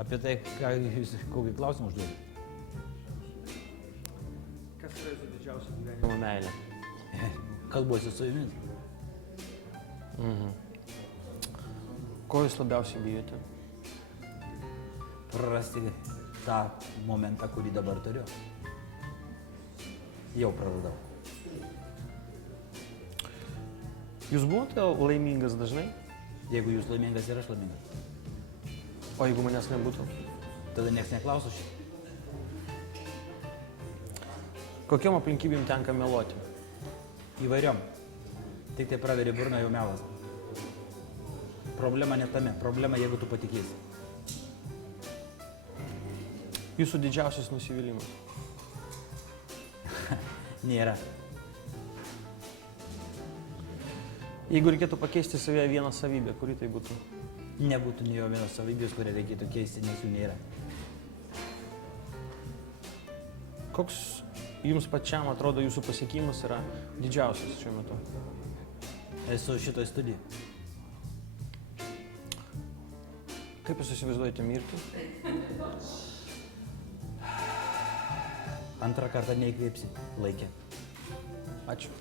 Apie tai, kokį klausimą užduodu. Kas yra jūsų didžiausia gyvenimo meilė? Kalbuosi su jumis. Ko jūs labiausiai bijote? Prarasti tą momentą, kurį dabar turiu. Jau praradau. Jūs buvote laimingas dažnai? Jeigu jūs laimingas ir aš laimingas, O jeigu manęs nebūtų? tada nieks neklauso šį. Kokiam aplinkybėm tenka meluoti? Įvairiom. Tik tai praveri burną, jau melas. Problema ne tame. Problema, jeigu tu patikėsi. Jūsų didžiausias nusivylimas? Nėra. Jeigu reikėtų pakeisti savyje vieną savybę, kuri tai būtų? Nebūtų nei vienos savybės, kurią reikėtų keisti, nes jų nėra. Koks jums pačiam atrodo jūsų pasiekimas yra didžiausias šiuo metu? Esu šitoj studijoj. Kaip jūs įsivaizduojate mirtį? Antrą kartą neįkvėpsi. Laikė. Ačiū.